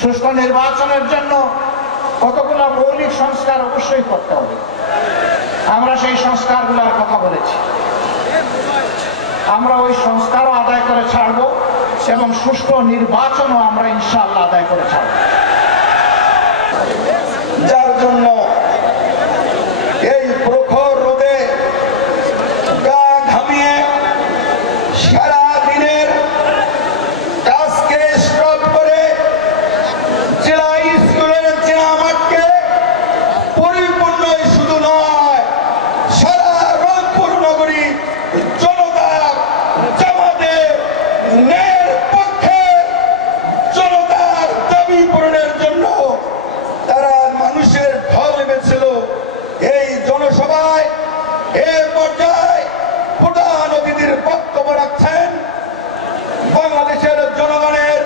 সুষ্ঠু নির্বাচনের জন্য কতগুলো মৌলিক সংস্কার অবশ্যই করতে হবে। আমরা সেই সংস্কারগুলোর কথা বলেছি। আমরা ওই সংস্কারও আদায় করে ছাড়ব এবং সুষ্ঠু নির্বাচনও আমরা ইনশাল্লাহ আদায় করে ছাড়ব যার জন্য এই প্রখর রোদে গা ঘামিয়ে সারা দিনের কাজকে স্টপ করে জেলা স্কুলের জেলা মাঠকে পরিপূর্ণ শুধু নয় সারা রংপুর নগরী জনতা জামাতে ন্যায়ের পক্ষে জনতার দাবি পূরণের জন্য তারা মানুষের ঢল নেমেছিল এই জনসভায় এ পর্যায়ে প্রধান অতিথির বক্তব্য রাখছেন বাংলাদেশের জনগণের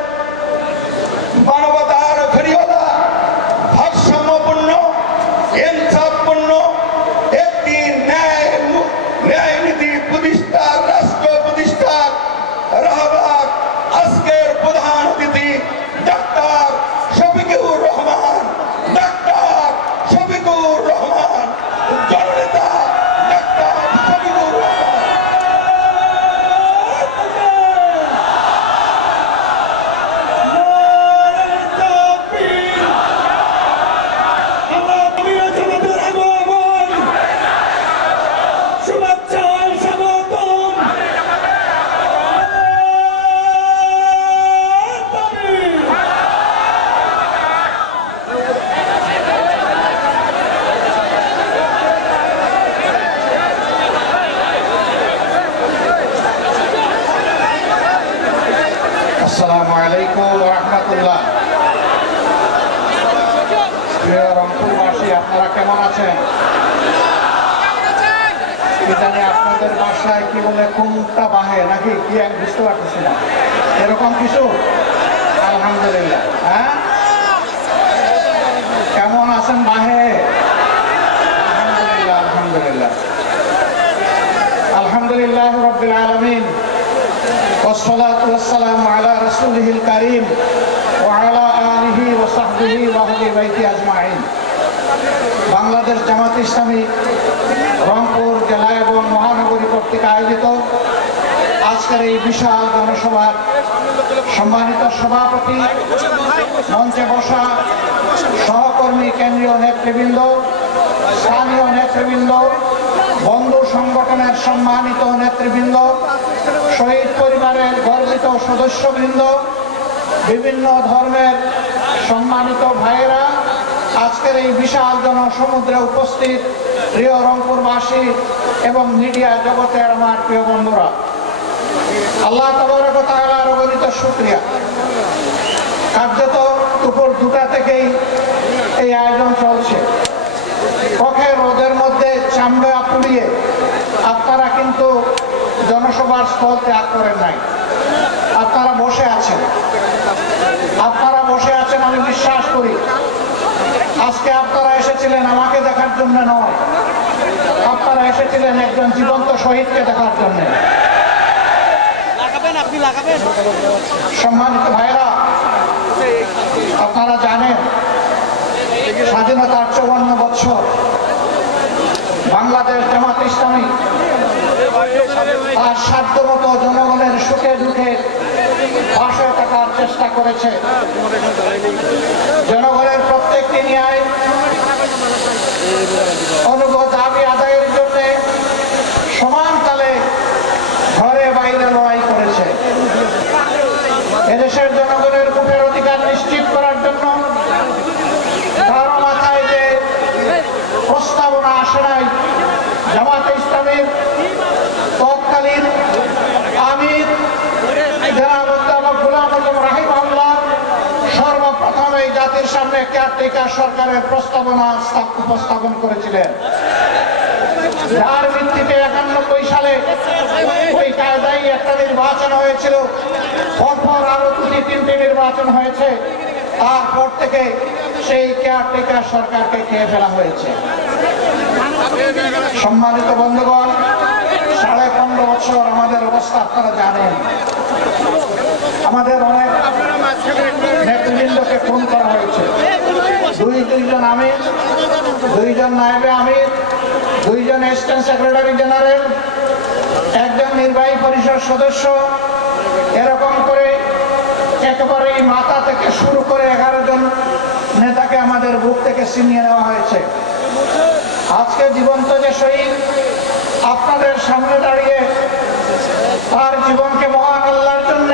মানবতার ফেরিওয়ালা ভারসাম্যপূর্ণ ইনসাফপূর্ণ একটি ন্যায় মু- ন্যায় নীতি প্রতিষ্ঠার রাষ্ট্র প্রতিষ্ঠার রাহবার আজকের প্রধান অতিথি ডাক্তার শফিকুর রহমান ডাক্তার শফিকুর রহমান জননেতা ডাক্তার শফিকুর রহমান আসসালামু আলাইকুম রহমতুল্লাহ। প্রিয় আপনারা কেমন আছেন? জানি আপনাদের বাসায় কি বলে কোনটা বাহে, নাকি কি আমি বুঝতে পারতেছি না। এরকম কিছু? আলহামদুলিল্লাহ হ্যাঁ? কেমন আছেন বাহে? আলহামদুলিল্লাহ আলহামদুলিল্লাহ। আলহামদুলিল্লাহ রবিল আলমিন। ওসলাত رسوله الكريم وعلى آله وصحبه وأهل بيته أجمعين বাংলাদেশ জামাত ইসলামী রংপুর জেলা এবং মহানগরী কর্তৃক আয়োজিত আজকের এই বিশাল জনসভার সম্মানিত সভাপতি মঞ্চে বসা সহকর্মী কেন্দ্রীয় নেতৃবৃন্দ স্থানীয় নেতৃবৃন্দ বন্ধু সংগঠনের সম্মানিত নেতৃবৃন্দ, শহীদ পরিবারের গর্বিত সদস্যবৃন্দ, বিভিন্ন ধর্মের সম্মানিত ভাইয়েরা, আজকের এই বিশাল জনসমুদ্রে উপস্থিত প্রিয় রংপুরবাসী এবং মিডিয়া জগতের আমার প্রিয় বন্ধুরা। আল্লাহ অগণিত শুক্রিয়া। কার্যত দুপুর দুটা থেকেই এই আয়োজন চলছে। পক্ষে রোদের মধ্যে চামড়া পুড়িয়ে আপনারা কিন্তু জনসভার স্থল ত্যাগ করেন নাই। আপনারা বসে আছেন। আপনারা বসে আছেন আমি বিশ্বাস করি। আজকে আপনারা এসেছিলেন আমাকে দেখার জন্য নয়। আপনারা এসেছিলেন একজন জীবন্ত শহীদকে দেখার জন্য। লাগাবেন আপনি লাগাবেন। সম্মানিত ভাইরা আপনারা জানেন স্বাধীনতার চৌবান্ন বছর বাংলাদেশ জামাত ইসলামী তার সাধ্য মতো জনগণের সুখে দুঃখে পাশে থাকার চেষ্টা করেছে। জনগণের প্রত্যেকটি ন্যায় অনুগত দাবি আদায়ের জন্য সমান তালে ঘরে বাইরে লড়াই করেছে। এদেশের জনগণের ভোটের অধিকার নিশ্চিত করার জন্য কারও মাথায় যে প্রস্তাবনা আসে নাই জামাতে ইসলামের তৎকালীন আমির সর্বপ্রথম এই জাতির সামনে সরকারের প্রস্তাবনা উপস্থাপন করেছিলেন। ভিত্তিতে একটা নির্বাচন নির্বাচন হয়েছে। তারপর থেকে সেই কেয়ারটেকার সরকারকে খেয়ে ফেলা হয়েছে। সম্মানিত বন্ধুগণ, সাড়ে পনেরো বছর আমাদের অবস্থা আপনারা জানেন। আমাদের অনেক নেতৃবৃন্দকে খুন দুই দুইজন আমির, দুইজন নায়েবে আমির, দুইজন অ্যাসিস্ট্যান্ট সেক্রেটারি জেনারেল একজন নির্বাহী পরিষদ সদস্য। এরকম করে একেবারে মাথা থেকে শুরু করে এগারো জন নেতাকে আমাদের বুক থেকে ছিনিয়ে নেওয়া হয়েছে। আজকে জীবন্ত যে শহীদ আপনাদের সামনে দাঁড়িয়ে তার জীবনকে মহান আল্লাহর জন্য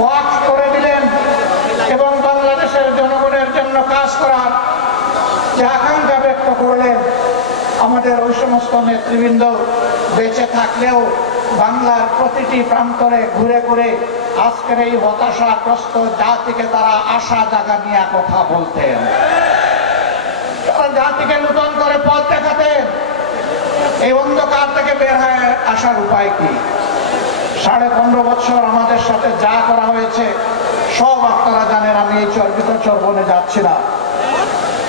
ওয়াক করে দিলেন এবং বাংলাদেশের জনগণের জন্য কাজ করার যে আকাঙ্ক্ষা ব্যক্ত করলেন, আমাদের ওই সমস্ত নেতৃবৃন্দ বেঁচে থাকলেও বাংলার প্রতিটি প্রান্তরে ঘুরে ঘুরে আজকের এই হতাশাগ্রস্ত জাতিকে তারা আশা জাগা নিয়ে কথা বলতেন। জাতিকে নূতন করে পথ দেখাতেন এই অন্ধকার থেকে বের হয়ে আসার উপায় কি? সাড়ে পনেরো বছর আমাদের সাথে যা করা হয়েছে, সব আপনারা জানেন, আমি এই চর্বিত চর্বনে যাচ্ছি না।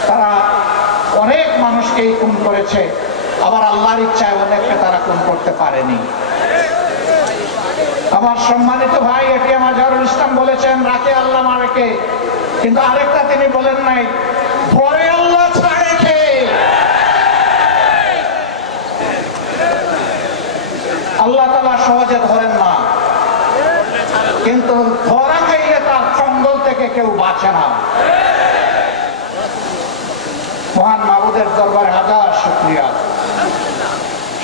তারা অনেক মানুষকেই খুন করেছে, আবার আল্লাহর ইচ্ছায় অনেককে তারা খুন করতে পারেনি। আমার সম্মানিত ভাই, এটি আমার জারুল ইসলাম বলেছেন, রাতে আল্লাহ মারেকে। কিন্তু আরেকটা তিনি বলেন নাই ধরে আল্লাহ ছাড়ে কে আল্লাহ সহজে ধরেন না। কিন্তু ধরা খাইলে তার চঙ্গল থেকে কেউ বাঁচে না। মহান মাবুদের দরবারে হাজার শুক্রিয়া।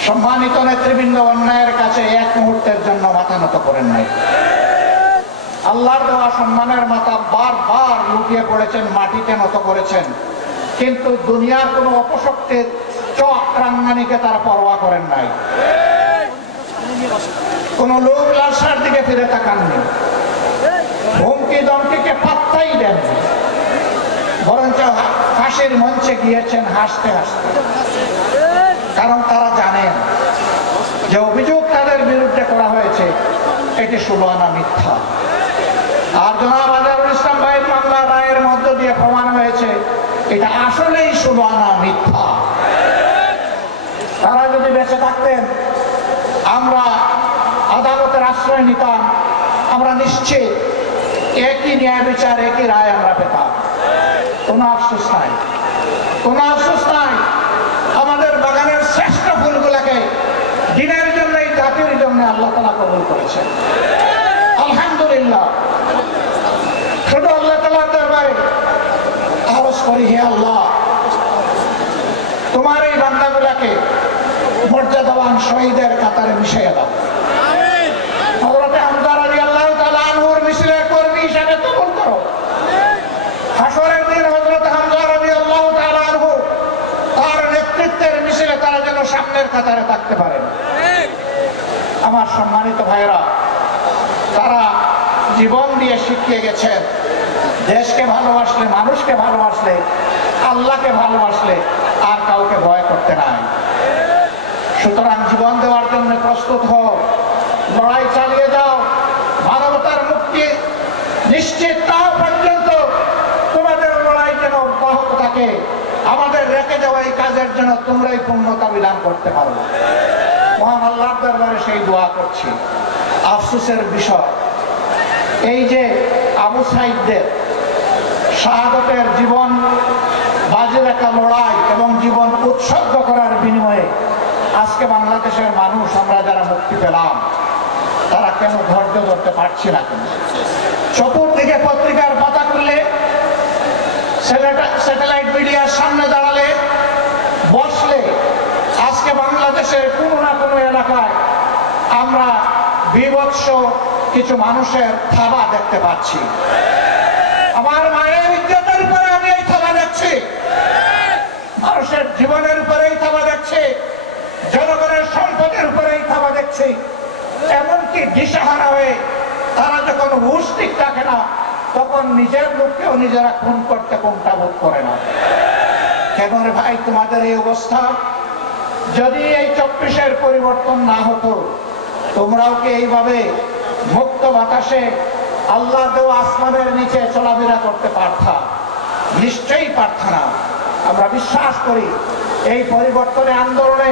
সম্মানিত নেতৃবৃন্দ, অন্যায়ের কাছে এক মুহূর্তের জন্য মাথা নত করেন নাই। আল্লাহর দেওয়া সম্মানের মাথা বারবার লুটিয়ে পড়েছেন, মাটিতে নত করেছেন। কিন্তু দুনিয়ার কোনো অপশক্তির চক রাঙ্গানিকে তারা পরোয়া করেন নাই। কোন লোক লালসার দিকে ফিরে তাকাননি। হুমকি দমকিকে পাত্তাই দেন বরঞ্চ ফাঁসির মঞ্চে গিয়েছেন হাসতে হাসতে। কারণ তারা জানেন যে অভিযোগ তাদের বিরুদ্ধে করা হয়েছে, এটি সুবানা মিথ্যা। আর জনাব আজারুল ইসলাম ভাইয়ের মামলা রায়ের মধ্য দিয়ে প্রমাণ হয়েছে, এটা আসলেই সুবানা মিথ্যা। তারা যদি বেঁচে থাকতেন আমরা আদালতের আশ্রয় নিতাম, আমরা নিশ্চিত একই ন্যায় বিচার, একই রায় আমরা পেতাম। কোনো আফসোস নাই। কোনো আফসোস নাই। আমাদের বাগানের শ্রেষ্ঠ ফুলগুলাকে দিনের জন্য, এই জাতির জন্য আল্লাহ তালা কবুল করেছেন। আলহামদুলিল্লাহ। শুধু আল্লাহ তালা দরবারে আরজ করি হে আল্লাহ। তোমার এই বান্দাগুলাকে মর্যাদাবান শহীদের কাতারে দাও। হামজা রাদিয়াল্লাহু তাআলা আনহুর মিছিলের কর্মী হিসেবে কবুল করো। হাসরের দিন তাআলা আনহু তার নেতৃত্বের মিছিলে তারা যেন সামনের কাতারে থাকতে পারেন আমার সম্মানিত ভাইরা তারা জীবন দিয়ে শিখিয়ে গেছেন দেশকে ভালোবাসলে মানুষকে ভালোবাসলে আল্লাহকে ভালোবাসলে আর কাউকে ভয় করতে নাই সুতরাং জীবন দেওয়ার জন্য প্রস্তুত হও। লড়াই চালিয়ে যাও। মানবতার মুক্তি নিশ্চিত হওয়া পর্যন্ত তোমাদের লড়াই যেন অব্যাহত থাকে। আমাদের রেখে যাওয়া এই কাজের জন্য তোমরাই পূর্ণতা বিধান করতে পারো। মহান আল্লাহর দরবারে সেই দোয়া করছি। আফসোসের বিষয়, এই যে আবু সাইদদের শাহাদতের জীবন, বাজে রাখা লড়াই এবং জীবন উৎসর্গ করার বিনিময়ে আজকে বাংলাদেশের মানুষ, আমরা যারা মুক্তি পেলাম, তারা কেন ধৈর্য ধরতে পারছি না কেন? চতুর্দিকে পত্রিকার পাতা খুললে স্যাটেলাইট মিডিয়ার সামনে দাঁড়ালে, বসলে, আজকে বাংলাদেশের কোনো না কোনো এলাকায় আমরা বিভৎস কিছু মানুষের থাবা দেখতে পাচ্ছি। আমার মায়ের ইজ্জতের উপরে আমি এই থাবা দেখছি। মানুষের জীবনের উপরে এই থাবা জনগণের সম্পদের উপরে এই থাবা দেখছি। এমনকি দিশাহারা হয়ে তারা যখন হুশ ঠিক থাকে না, তখন নিজের লোককেও নিজেরা খুন করতে কোনটা বোধ করে না। কেন ভাই, তোমাদের এই অবস্থা যদি এই চব্বিশের পরিবর্তন না হতো, তোমরাও কি এইভাবে মুক্ত বাতাসে আল্লাহ দেওয়া আসমানের নিচে চলাফেরা করতে পারতা? নিশ্চয়ই পারত না। আমরা বিশ্বাস করি, এই পরিবর্তনে আন্দোলনে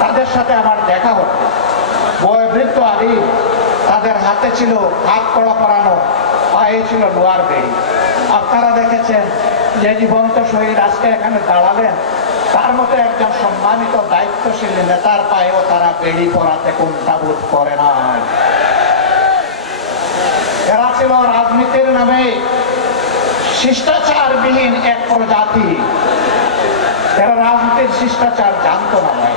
তাদের সাথে আমার দেখা হতো বয়োবৃদ্ধ আলিম তাদের হাতে ছিল হাত কড়া পরানো, পায়ে ছিল লোয়ার বেড়ি। আপনারা দেখেছেন যে জীবন্ত শহীদ আজকে এখানে দাঁড়ালেন। তার মতো একজন সম্মানিত দায়িত্বশীল নেতার পায়েও তারা বেড়ি পরাতে বোধ করে না। এরা ছিল রাজনীতির নামে শিষ্টাচারবিহীন এক প্রজাতি। এরা রাজনীতির শিষ্টাচার জানতো না ভাই।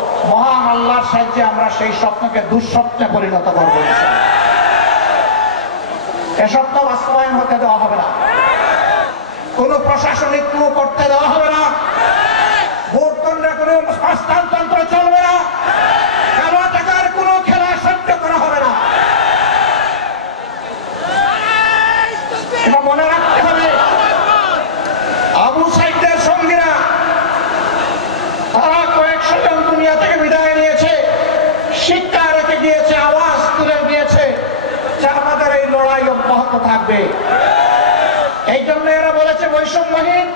মহান আল্লাহর সাহায্যে আমরা সেই স্বপ্নকে দুঃস্বপ্নে পরিণত করব। এ স্বপ্ন বাস্তবায়ন হতে দেওয়া হবে না। কোনো প্রশাসনিক ক্রু করতে দেওয়া হবে না। ভোট কেন্দ্রে কোনো হস্তান্তর চলবে না কালো টাকার কোনো খেলা সহ্য করা হবে না এটা মনে রাখতে হবে আবু সাইদের সঙ্গীরা তারা কয়েকশো জন দুনিয়া থেকে বিদায় নিয়েছে শিক্ষা রেখে দিয়েছে আওয়াজ তুলে দিয়েছে যে আমাদের এই লড়াই অব্যাহত থাকবে। এই জন্য এরা বলেছে বৈষম্যহীন,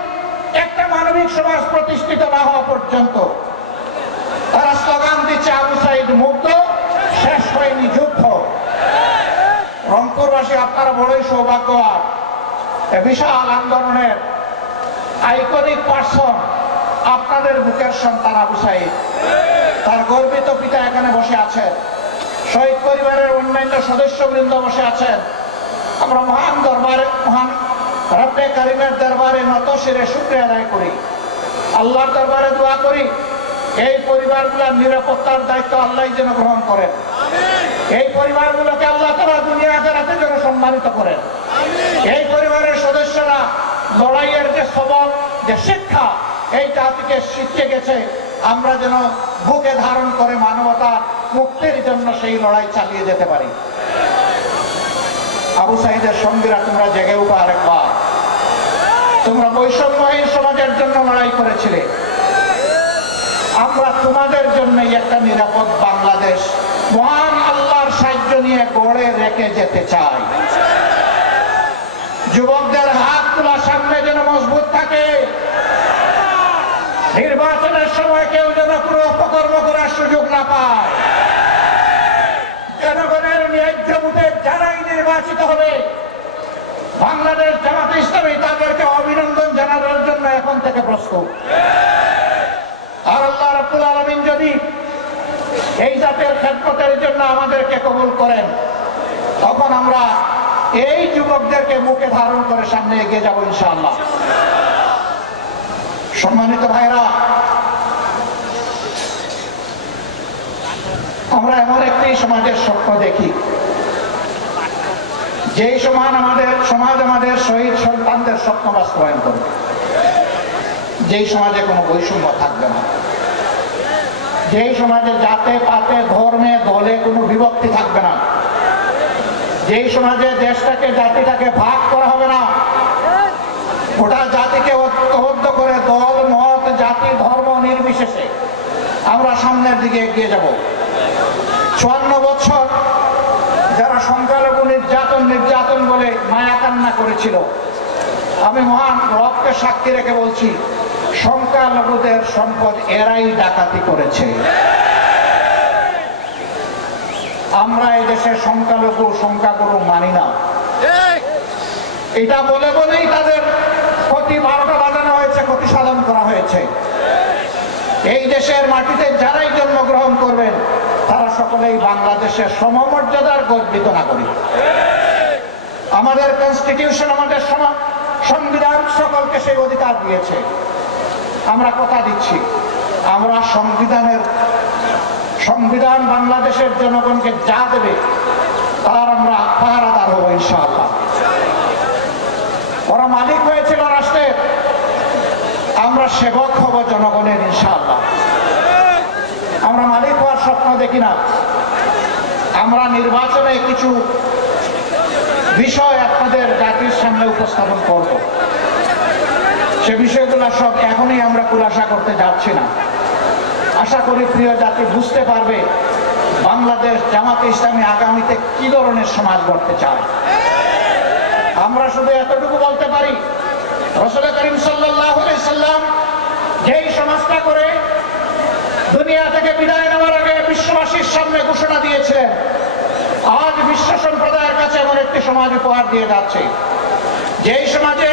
একটা মানবিক সমাজ প্রতিষ্ঠিত না হওয়া পর্যন্ত। তারা স্লোগান দিচ্ছে, আবু সাইদ মুক্ত শেষ হয়নি যুদ্ধ। রংপুরবাসী, আপনারা বড়ই সৌভাগ্যবান। বিশাল আন্দোলনের আইকনিক পার্সন আপনাদের বুকের সন্তান আবু সাইদ। তার গর্বিত পিতা এখানে বসে আছেন। শহীদ পরিবারের অন্যান্য সদস্যবৃন্দ বসে আছেন। আমরা মহান দরবারে মহান রব্বে কারিমের দরবারে নত শিরে শুক্রিয়া আদায় করি। আল্লাহর দরবারে দোয়া করি এই পরিবারগুলোর নিরাপত্তার দায়িত্ব আল্লাহ যেন গ্রহণ করেন। এই পরিবারগুলোকে আল্লাহ তারা দুনিয়া আখেরাতে যেন সম্মানিত করেন। এই পরিবারের সদস্যরা লড়াইয়ের যে সবল যে শিক্ষা এই জাতিকে শিখে গেছে। আমরা যেন বুকে ধারণ করে মানবতা মুক্তির জন্য সেই লড়াই চালিয়ে যেতে পারি। আবু সাহিদের সঙ্গীরা তোমরা জেগে উঠো আরেকবার। তোমরা বৈষম্যহীন সমাজের জন্য লড়াই করেছিলে। আমরা তোমাদের জন্যই একটা নিরাপদ বাংলাদেশ, মহান আল্লাহর সাহায্য নিয়ে গড়ে রেখে যেতে চাই। যুবকদের হাত তোলা সামনে যেন মজবুত থাকে। নির্বাচনের সময় কেউ যেন কোনো অপকর্ম করার সুযোগ না পায়। জনগণের ন্যায্য ভোটে যারাই নির্বাচিত হবে, বাংলাদেশ জামাত ইসলামী তাদেরকে অভিনন্দন জানানোর জন্য এখন থেকে প্রস্তুত। আর আল্লাহ রাব্বুল আলামিন যদি এই জাতের খেদমতের জন্য আমাদেরকে কবুল করেন, তখন আমরা এই যুবকদেরকে মুখে ধারণ করে সামনে এগিয়ে যাব ইনশাআল্লাহ। সম্মানিত ভাইরা আমরা এমন একটি সমাজের স্বপ্ন দেখি। যেই সমাজ আমাদের সমাজ আমাদের শহীদ সন্তানদের স্বপ্ন বাস্তবায়ন করবে। যেই সমাজে কোনো বৈষম্য থাকবে না। যেই সমাজে জাতে, পাতে, ধর্মে, দলে কোনো বিভক্তি থাকবে না। যেই সমাজে দেশটাকে, জাতিটাকে ভাগ করা হবে না। গোটা জাতিকে ঐক্যবদ্ধ করে দল, মত, জাতি, ধর্ম নির্বিশেষে আমরা সামনের দিকে এগিয়ে যাব। চুয়ান্ন বছর যারা সংখ্যালঘু নির্যাতন নির্যাতন বলে মায়া কান্না করেছিল, আমি মহান রবকে সাক্ষী রেখে বলছি, সংখ্যালঘুদের সম্পদ এরাই ডাকাতি করেছে। আমরা এই দেশের সংখ্যালঘু, সংখ্যাগুরু মানি না। এটা বলে বলেই তাদের ক্ষতি বারোটা বাজানো হয়েছে, ক্ষতি সাধন করা হয়েছে। এই দেশের মাটিতে যারাই জন্মগ্রহণ করবেন তারা সকলেই বাংলাদেশের সমমর্যাদার গর্বিত নাগরিক। আমাদের কনস্টিটিউশন আমাদের সংবিধান সকলকে সেই অধিকার দিয়েছে। আমরা কথা দিচ্ছি, আমরা সংবিধানের সংবিধান বাংলাদেশের জনগণকে যা দেবে, তার আমরা পাহারাদার হব ইনশাআল্লাহ। ওরা মালিক হয়েছিল রাষ্ট্রের। আমরা সেবক হব জনগণের ইনশাআল্লাহ। আমরা মালিক হওয়ার স্বপ্ন দেখি না। আমরা নির্বাচনে কিছু বিষয় আপনাদের জাতির সামনে উপস্থাপন করব। সে বিষয়গুলো সব এখনই আমরা খুলাসা করতে যাচ্ছি না। আশা করি প্রিয় জাতি বুঝতে পারবে বাংলাদেশ জামাতে ইসলামী আগামীতে কি ধরনের সমাজ গড়তে চায়। আমরা শুধু এতটুকু বলতে পারি, রসুল করিম সাল্লাহ সাল্লাম যেই সমাজটা করে দুনিয়া থেকে বিদায় নেওয়ার বিশ্ববাসীর সামনে ঘোষণা দিয়েছিলেন আজ বিশ্ব সম্প্রদায়ের কাছে এমন একটি সমাজ উপহার দিয়ে যাচ্ছে। যেই সমাজে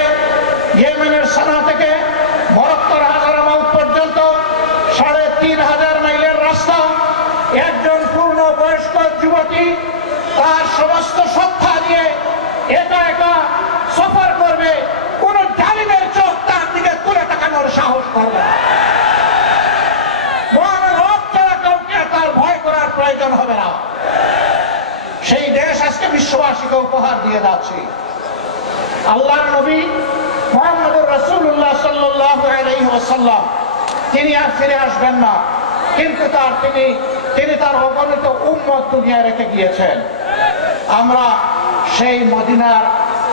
ইয়েমেনের সানা থেকে মরক্কর হাজারামাউত পর্যন্ত সাড়ে তিন হাজার মাইলের রাস্তা, একজন পূর্ণ বয়স্ক যুবতী তার সমস্ত সত্তা দিয়ে একা একা সফর করবে, কোন জালিমের চোখ তার দিকে তুলে তাকানোর সাহস করবে না। মহান রব ছাড়া কাউকে তার ভয় করার প্রয়োজন হবে না। সেই দেশ আজকে বিশ্ববাসীকে উপহার দিয়ে যাচ্ছে। আল্লাহর নবী মোহাম্মদুর রসুল্লাহ সাল্লাহ আলাইসাল্লাম তিনি আর ফিরে আসবেন না। কিন্তু তার তিনি তিনি তার অগণিত উম্মত দুনিয়ায় রেখে গিয়েছেন। আমরা সেই মদিনার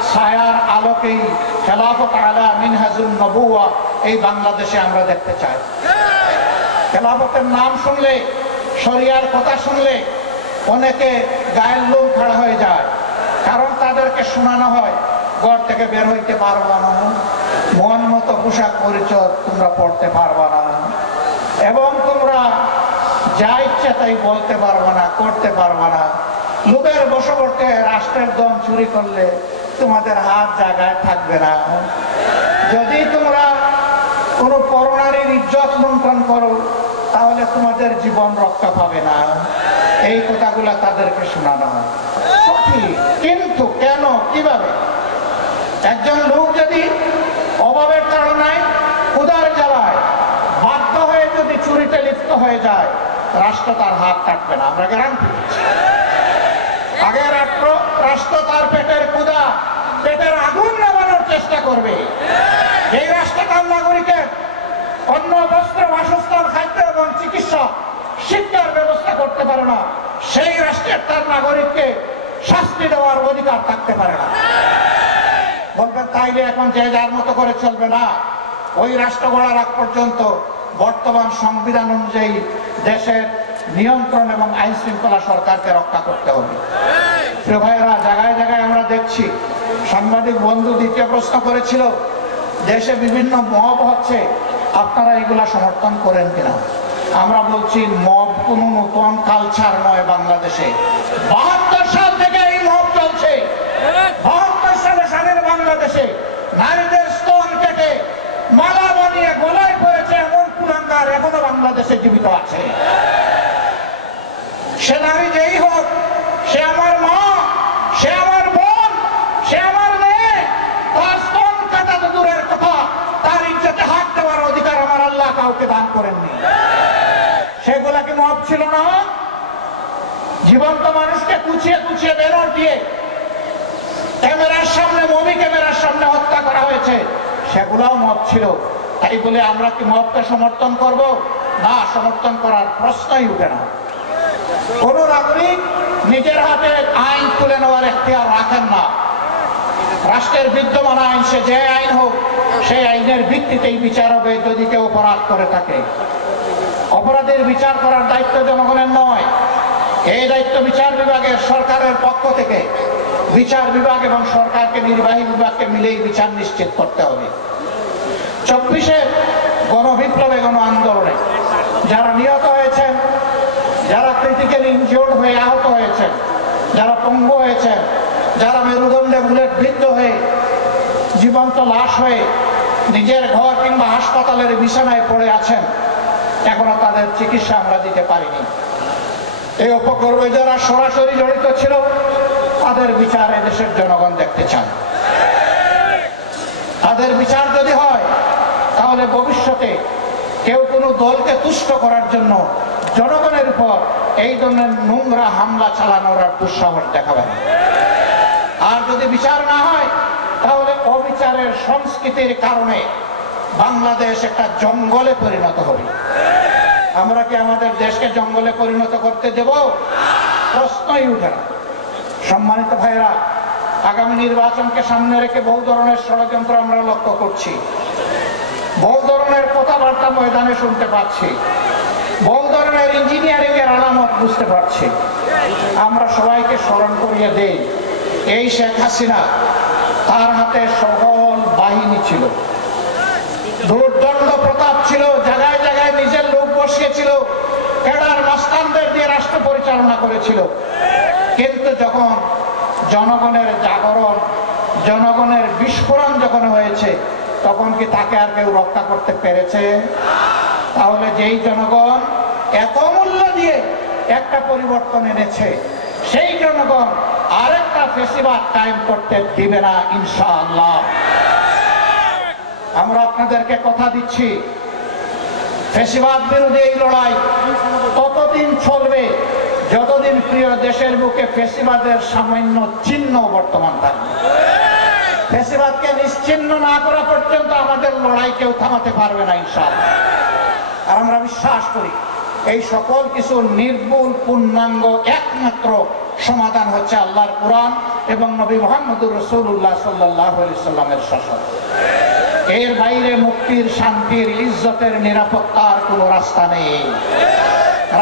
ছায়ার আলোকেই খেলাফত আলা মিনহাজুল নবুয়া এই বাংলাদেশে আমরা দেখতে চাই। খেলাফতের নাম শুনলে শরিয়ার কথা শুনলে অনেকে গায়ের লোক খাড়া হয়ে যায়। কারণ তাদেরকে শোনানো হয়, ঘর থেকে বের হইতে পারবা না। মন মতো পোশাক পরিচয় তোমরা পড়তে পারবা না। এবং তোমরা যা ইচ্ছা তাই বলতে পারবা না, করতে পারবা না। লোকের বশবর্তে রাষ্ট্রের দম চুরি করলে তোমাদের হাত জায়গায় থাকবে না। যদি তোমরা কোনো পরনারীর ইজ্জত লুণ্ঠন করো তাহলে তোমাদের জীবন রক্ষা পাবে না। এই কথাগুলা তাদেরকে শোনানো কিন্তু কেন, কীভাবে? একজন লোক যদি অভাবের তাড়নায় উদার জ্বালায়, বাধ্য হয়ে যদি চুরিতে লিপ্ত হয়ে যায়, রাষ্ট্র তার হাত কাটবে না, আমরা গ্যারান্টি আগে রাষ্ট্র রাষ্ট্র তার পেটের ক্ষুদা পেটের আগুন নামানোর চেষ্টা করবে। এই রাষ্ট্র তার নাগরিকের অন্য বস্ত্র, বাসস্থান, খাদ্য এবং চিকিৎসা শিক্ষার ব্যবস্থা করতে পারে না। সেই রাষ্ট্রের তার নাগরিককে শাস্তি দেওয়ার অধিকার থাকতে পারে না। বলবেন, তাইলে এখন যে যার মতো করে চলবে না, ওই রাষ্ট্র গড়ার আগ পর্যন্ত বর্তমান সংবিধান অনুযায়ী দেশের নিয়ন্ত্রণ এবং আইন শৃঙ্খলা সরকারকে রক্ষা করতে হবে। ভাইয়েরা, জায়গায় জায়গায় আমরা দেখছি, সাংবাদিক বন্ধু দ্বিতীয় প্রশ্ন করেছিল, দেশে বিভিন্ন মব হচ্ছে আপনারা এগুলা সমর্থন করেন কিনা? আমরা বলছি, মব কোনো নতুন কালচার নয় বাংলাদেশে। বাহাত্তর সাল থেকে এই মব চলছে। বাহাত্তর সালে স্বাধীন বাংলাদেশে নারীদের স্তন কেটে মালা বানিয়ে গলায় পড়েছে এমন কুলাঙ্গার এখনও বাংলাদেশে জীবিত আছে। সে নারী যেই হোক, সে আমার মা, সে আমার বোন সে আমার মেয়ে তার স্তন কাটা তো দূরের কথা তার ইজ্জতে হাত দেওয়ার অধিকার আমার আল্লাহ কাউকে দান করেননি। সেগুলা কি মত ছিল না। জীবন্ত মানুষকে কুচিয়ে কুচিয়ে বেরোর দিয়ে ক্যামেরার সামনে মমি ক্যামেরার সামনে হত্যা করা হয়েছে। সেগুলাও মত ছিল। তাই বলে আমরা কি মতকে সমর্থন করব? না, সমর্থন করার প্রশ্নই উঠে না। কোন নাগরিক নিজের হাতে আইন তুলে নেওয়ার এখতিয়ার রাখেন না। রাষ্ট্রের বিদ্যমান আইন সে যে আইন হোক, সেই আইনের ভিত্তিতেই বিচার হবে যদি কেউ অপরাধ করে থাকে। অপরাধের বিচার করার দায়িত্ব জনগণের নয়। এই দায়িত্ব বিচার বিভাগের সরকারের পক্ষ থেকে বিচার বিভাগ এবং সরকারকে, নির্বাহী বিভাগকে মিলেই বিচার নিশ্চিত করতে হবে। চব্বিশের গণবিপ্লবে গণ আন্দোলনে যারা নিহত হয়েছেন, যারা ক্রিটিক্যালি ইনজিওর্ড হয়ে আহত হয়েছেন, যারা পঙ্গু হয়েছেন যারা মেরুদণ্ডে বুলেট বিদ্ধ হয়ে জীবন্ত লাশ হয়ে নিজের ঘর কিংবা হাসপাতালের বিছানায় পড়ে আছেন, এখনও তাদের চিকিৎসা আমরা দিতে পারিনি। এই উপকর্মে যারা সরাসরি জড়িত ছিল, তাদের বিচার দেশের জনগণ দেখতে চান তাদের বিচার যদি হয়, তাহলে ভবিষ্যতে কেউ কোনো দলকে তুষ্ট করার জন্য জনগণের উপর এই ধরনের নোংরা হামলা চালানোর আর দুঃসাহস দেখাবে না। আর যদি বিচার না হয়, তাহলে অবিচারের সংস্কৃতির কারণে বাংলাদেশ একটা জঙ্গলে পরিণত হবে। আমরা কি আমাদের দেশকে জঙ্গলে পরিণত করতে দেব? প্রশ্নই উঠে না। সম্মানিত ভাইরা আগামী নির্বাচনকে সামনে রেখে বহু ধরনের ষড়যন্ত্র আমরা লক্ষ্য করছি। বহু ধরনের কথাবার্তা ময়দানে শুনতে পাচ্ছি। বহু ধরনের ইঞ্জিনিয়ারিং এর আলামত বুঝতে পারছি। আমরা সবাইকে স্মরণ করিয়ে দেই এই শেখ হাসিনা তার হাতে সকল বাহিনী ছিল। দুর্দণ্ড প্রতাপ ছিল, জায়গায় জায়গায় নিজের লোক বসিয়েছিল ক্যাডার মাস্তানদের দিয়ে রাষ্ট্র পরিচালনা করেছিল। কিন্তু যখন জনগণের জাগরণ, জনগণের বিস্ফোরণ যখন হয়েছে, তখন কি তাকে আর কেউ রক্ষা করতে পেরেছে? তাহলে যেই জনগণ এত মূল্য দিয়ে একটা পরিবর্তন এনেছে, সেই জনগণ ফেসিবাদ কায়েম করতে দিবে না, ইনশাআল্লাহ। আমরা আপনাদেরকে কথা দিচ্ছি ফেসিবাদ বিরোধী এই লড়াই ততদিন চলবে? যতদিন প্রিয় দেশের বুকে ফেসিবাদের সামান্য চিহ্ন বর্তমান থাকবে। ফেসিবাদকে নিশ্চিহ্ন না করা পর্যন্ত আমাদের লড়াই কেউ থামাতে পারবে না, ইনশাআল্লাহ। আর আমরা বিশ্বাস করি, এই সকল কিছু নির্ভুল পূর্ণাঙ্গ একমাত্র সমাধান হচ্ছে আল্লাহর কোরআন এবং নবী মোহাম্মদুর রসুল্লাহ সাল্লাহ সাল্লামের শাসন। এর বাইরে মুক্তির শান্তির ইজ্জতের নিরাপত্তার কোনো রাস্তা নেই।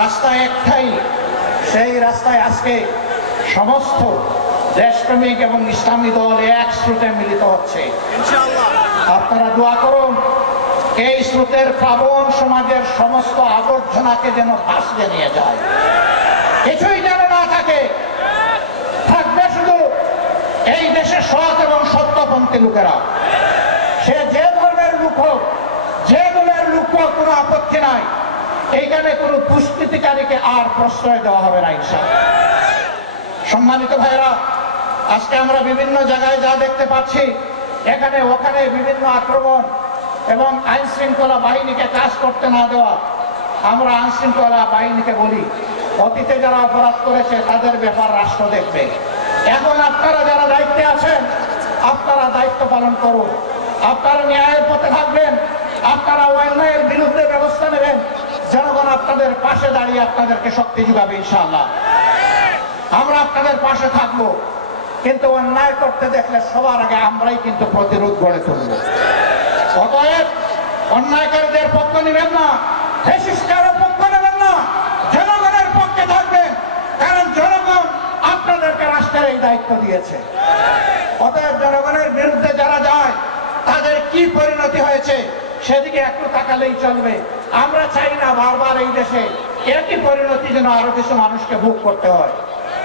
রাস্তা একটাই সেই রাস্তায় আজকে সমস্ত দেশপ্রেমিক এবং ইসলামী দল এক স্রোতে মিলিত হচ্ছে। আপনারা দোয়া করুন এই স্রোতের প্লাবন সমাজের সমস্ত আবর্জনাকে যেন ভাসিয়ে নিয়ে যায়। কিছুই যেন না থাকে এই দেশের সৎ এবং সত্যপন্থী লোকেরা। সে যে ধর্মের লোক হোক, যে দলের লোক কোনো আপত্তি নাই। এইখানে কোনো দুষ্কৃতিকারীকে আর প্রশ্রয় দেওয়া হবে না ইনশা সম্মানিত ভাইরা আজকে আমরা বিভিন্ন জায়গায় যা দেখতে পাচ্ছি, এখানে, ওখানে বিভিন্ন আক্রমণ এবং আইন শৃঙ্খলা বাহিনীকে কাজ করতে না দেওয়া। আমরা আইন শৃঙ্খলা বাহিনীকে বলি, অতীতে যারা অপরাধ করেছে, তাদের ব্যাপার রাষ্ট্র দেখবে। এখন আপনারা যারা দায়িত্বে আছেন, আপনারা দায়িত্ব পালন করুন। আপনারা ন্যায়ের পথে থাকবেন, আপনারা অন্যায়ের বিরুদ্ধে ব্যবস্থা নেবেন। জনগণ আপনাদের পাশে দাঁড়িয়ে আপনাদেরকে শক্তি যোগাবে, ইনশাআল্লাহ। আমরা আপনাদের পাশে থাকব, কিন্তু অন্যায় করতে দেখলে সবার আগে আমরাই কিন্তু প্রতিরোধ গড়ে তুলব। অতএব অন্যায়কারীদের পক্ষ নেবেন না জনগণের পক্ষে থাকবেন কারণ জনগণ আপনাদেরকে রাষ্ট্রের এই দায়িত্ব দিয়েছে। অতএব জনগণের বিরুদ্ধে যারা যায়, তাদের কি পরিণতি হয়েছে সেদিকে একটু তাকালেই চলবে। আমরা চাই না বারবার এই দেশে একই পরিণতি যেন আরও কিছু মানুষকে ভোগ করতে হয়।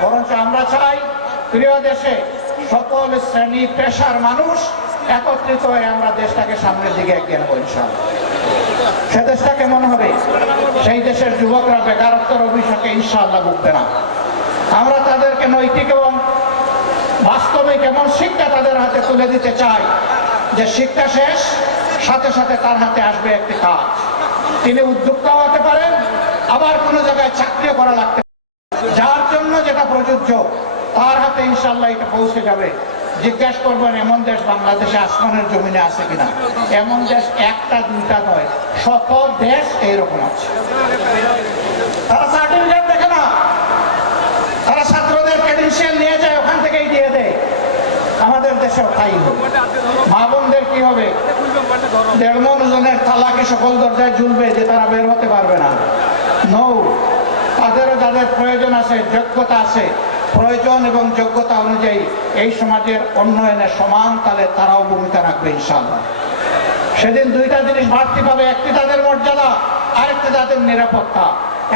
বরঞ্চ আমরা চাই প্রিয় দেশে সকল শ্রেণি পেশার মানুষ একত্রিত হয়ে আমরা দেশটাকে সামনের দিকে এগিয়ে নেব, ইনশাআল্লাহ। সে দেশটা কেমন হবে? সেই দেশের যুবকরা বেকারত্বের অভিশাপে ইনশাআল্লাহ ভুগবে না। আমরা তাদেরকে নৈতিক এবং বাস্তবে কেমন শিক্ষা তাদের হাতে তুলে দিতে চাই যে শিক্ষা শেষ, সাথে সাথে তার হাতে আসবে একটি কাজ। তিনি উদ্যোক্তাও হতে পারেন, আবার কোনো জায়গায় চাকরিও করা লাগতে যার জন্য যেটা প্রযোজ্য, তার হাতে ইনশাল্লাহ এটা পৌঁছে যাবে। জিজ্ঞাসা করবেন, এমন দেশ বাংলাদেশে আসমানের জমিনে আছে কিনা? এমন দেশ একটা, দুইটা নয়, শত দেশ এইরকম আছে। তারা তারা ছাত্রদের ক্রেডেন্সিয়াল নিয়ে যায়, ওখান থেকেই দিয়ে দেয়। আমাদের দেশে বাংলাদেশেও তাই হবে। মা বোনদের কি হবে? দেড় মন ওজনের তালাকে সকল দরজায় ঝুলবে যে তারা বের হতে পারবে না। নৌ তাদেরও যাদের প্রয়োজন আছে, যোগ্যতা আছে, প্রয়োজন এবং যোগ্যতা অনুযায়ী এই সমাজের উন্নয়নে সমান তালে তারাও ভূমিকা রাখবে ইনশাল্লাহ সেদিন দুইটা জিনিস বাড়তি পাবে, একটি তাদের মর্যাদা, আরেকটি তাদের নিরাপত্তা।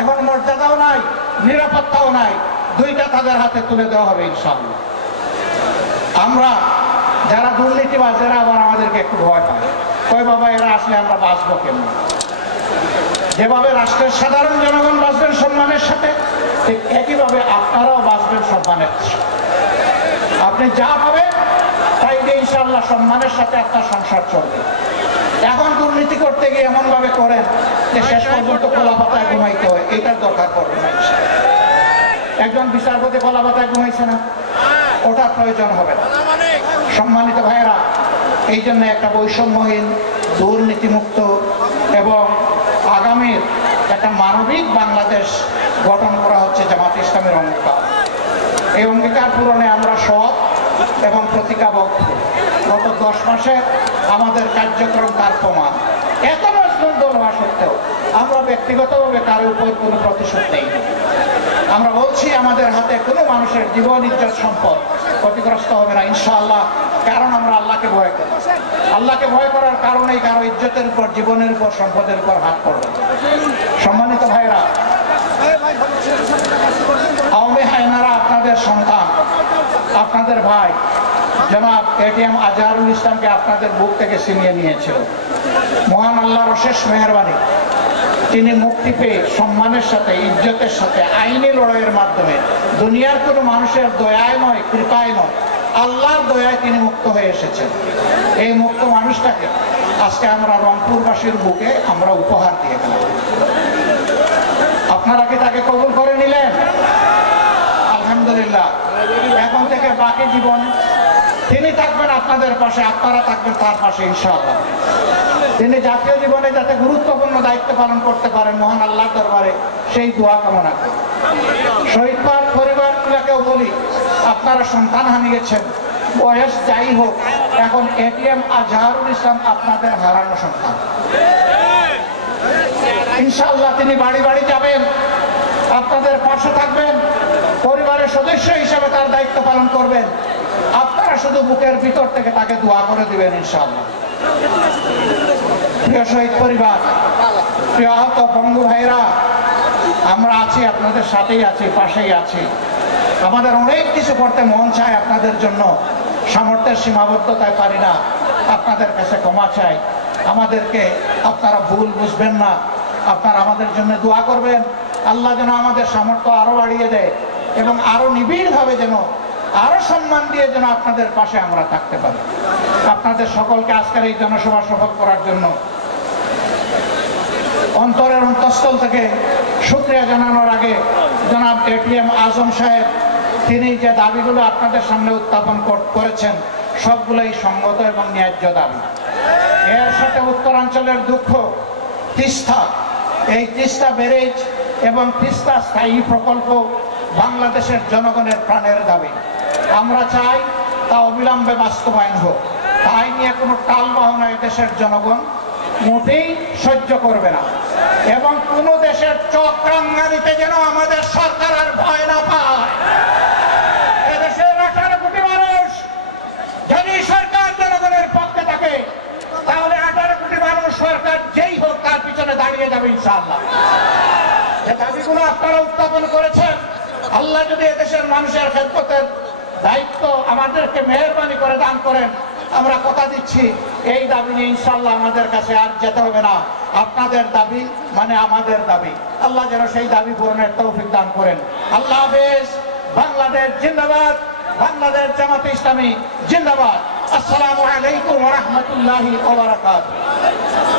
এখন মর্যাদাও নাই, নিরাপত্তাও নাই। দুইটা তাদের হাতে তুলে দেওয়া হবে ইনশাল্লাহ আমরা যারা দুর্নীতিবাজ এরা আবার আমাদেরকে একটু ভয় পায়, কই বাবা, এরা আসলে আমরা বাঁচবো কেমন? যেভাবে রাষ্ট্রের সাধারণ জনগণ বাঁচবেন সম্মানের সাথে, ঠিক একইভাবে আপনারাও বাঁচবেন সম্মানের আপনি যা পাবেন, তাই দিয়ে ইনশাল্লাহ সম্মানের সাথে আপনার সংসার চলবে। এখন দুর্নীতি করতে গিয়ে এমনভাবে করেন যে শেষ পর্যন্ত কলা পাতায় ঘুমাইতে হয়, এটার দরকার পড়বে না। একজন বিচারপতি কলা পাতায় ঘুমাইছে না। ওটা প্রয়োজন হবে সম্মানিত ভাইয়েরা, এই জন্য একটা বৈষম্যহীন, দুর্নীতিমুক্ত এবং আগামীর একটা মানবিক বাংলাদেশ গঠন করা হচ্ছে জামাত ইসলামের অঙ্গীকার। এই অঙ্গীকার পূরণে আমরা সৎ এবং প্রতিজ্ঞাবদ্ধ। গত দশ মাসে আমাদের কার্যক্রম তার প্রমাণ। এত মজবুত দল হওয়া সত্ত্বেও আমরা ব্যক্তিগতভাবে কারও উপর কোনো প্রতিশোধ নেই। আমরা বলছি, আমাদের হাতে কোনো মানুষের জীবন, ইজ্জত, সম্পদ ক্ষতিগ্রস্ত হবে না, ইনশাআল্লাহ, কারণ আমরা আল্লাহকে ভয় করি। আল্লাহকে ভয় করার কারণেই কারও ইজ্জতের উপর, জীবনের উপর, সম্পদের উপর হাত পড়বে। সম্মানিত ভাইরা আওয়ামী হায়নারা আপনাদের সন্তান, আপনাদের ভাই, জনাব এটিএম আজহারুল ইসলামকে আপনাদের বুক থেকে ছিনিয়ে নিয়েছিল। মহান আল্লাহর অশেষ মেহরবানি। তিনি মুক্তি পেয়ে সম্মানের সাথে, ইজ্জতের সাথে আইনি লড়াইয়ের মাধ্যমে দুনিয়ার কোনো মানুষের দয়ায় নয়, কৃপায় নয়, আল্লাহর দয়ায় তিনি মুক্ত হয়ে এসেছেন। এই মুক্ত মানুষটাকে আজকে আমরা রংপুরবাসীর বুকে আমরা উপহার দিয়ে গেলাম। আপনারা কি তাকে কবুল করে নিলেন? আলহামদুলিল্লাহ। এখন থেকে বাকি জীবন তিনি থাকবেন আপনাদের পাশে, আপনারা থাকবেন তার পাশে, ইনশাআল্লাহ। তিনি জাতীয় জীবনে যাতে গুরুত্বপূর্ণ দায়িত্ব পালন করতে পারেন মহান আল্লাহ দরবারে, সেই দোয়া কামনা শহীদ পাক পরিবারগুলোকেও বলি, আপনারা সন্তান হারিয়েছেন, বয়স যাই হোক, এখন এটিএম আজহারুল ইসলাম আপনাদের হারানো সন্তান। ইনশাল্লাহ তিনি বাড়ি বাড়ি যাবেন, আপনাদের পাশে থাকবেন, পরিবারের সদস্য হিসেবে তার দায়িত্ব পালন করবেন। আপনারা শুধু বুকের ভিতর থেকে তাকে দোয়া করে দিবেন ইনশাআল্লাহ। প্রিয় শহীদ পরিবার, প্রিয় আহত বঙ্গু ভাইরা আমরা আছি, আপনাদের সাথেই আছি, পাশেই আছি। আমাদের অনেক কিছু করতে মন চায় আপনাদের জন্য। সামর্থ্যের সীমাবদ্ধতায় পারি না, আপনাদের কাছে ক্ষমা চাই। আমাদেরকে আপনারা ভুল বুঝবেন না, আপনারা আমাদের জন্য দোয়া করবেন। আল্লাহ যেন আমাদের সামর্থ্য আরও বাড়িয়ে দেয় এবং আরও নিবিড়ভাবে যেন আরও সম্মান দিয়ে যেন আপনাদের পাশে আমরা থাকতে পারি। আপনাদের সকলকে আজকের এই জনসভা সফল করার জন্য অন্তরের অন্তঃস্থল থেকে শুক্রিয়া জানানোর আগে জনাব এটিএম আজম সাহেব, তিনি যে দাবিগুলো আপনাদের সামনে উত্থাপন করেছেন, সবগুলোই সঙ্গত এবং ন্যায্য দাবি। এর সাথে উত্তরাঞ্চলের দুঃখ, তিস্তা। এই তিস্তা ব্যারেজ এবং তিস্তা স্থায়ী প্রকল্প বাংলাদেশের জনগণের প্রাণের দাবি। আমরা চাই তা অবিলম্বে বাস্তবায়ন হোক। তাই নিয়ে কোনো টাল বাহনা দেশের জনগণ মোটেই সহ্য করবে না। এবং কোনো দেশের চক্রাঙ্গানিতে যেন আমাদের সরকার আর ভয় না পায়। এদেশের আঠারো কোটি মানুষ, যদি সরকার জনগণের পক্ষে থাকে, তাহলে আঠারো কোটি মানুষ সরকার যেই হোক, তার পিছনে দাঁড়িয়ে যাবে যে দাবিগুলো আপনারা উত্থাপন করেছেন, আল্লাহ যদি এদেশের মানুষের খেদমতের দায়িত্ব আমাদেরকে মেহরবানি করে দান করেন, আমরা কথা দিচ্ছি, এই দাবি নিয়ে ইনশাল্লাহ আমাদের কাছে আর যেতে হবে না। আপনাদের দাবি মানে আমাদের দাবি। আল্লাহ যেন সেই দাবি পূরণের তৌফিক দান করেন। আল্লাহ হাফেজ। বাংলাদেশ জিন্দাবাদ। বাংলাদেশ জামাত ইসলামী জিন্দাবাদ। আসসালামু আলাইকুম রহমতুল্লাহ ওয়া বারাকাতুহু।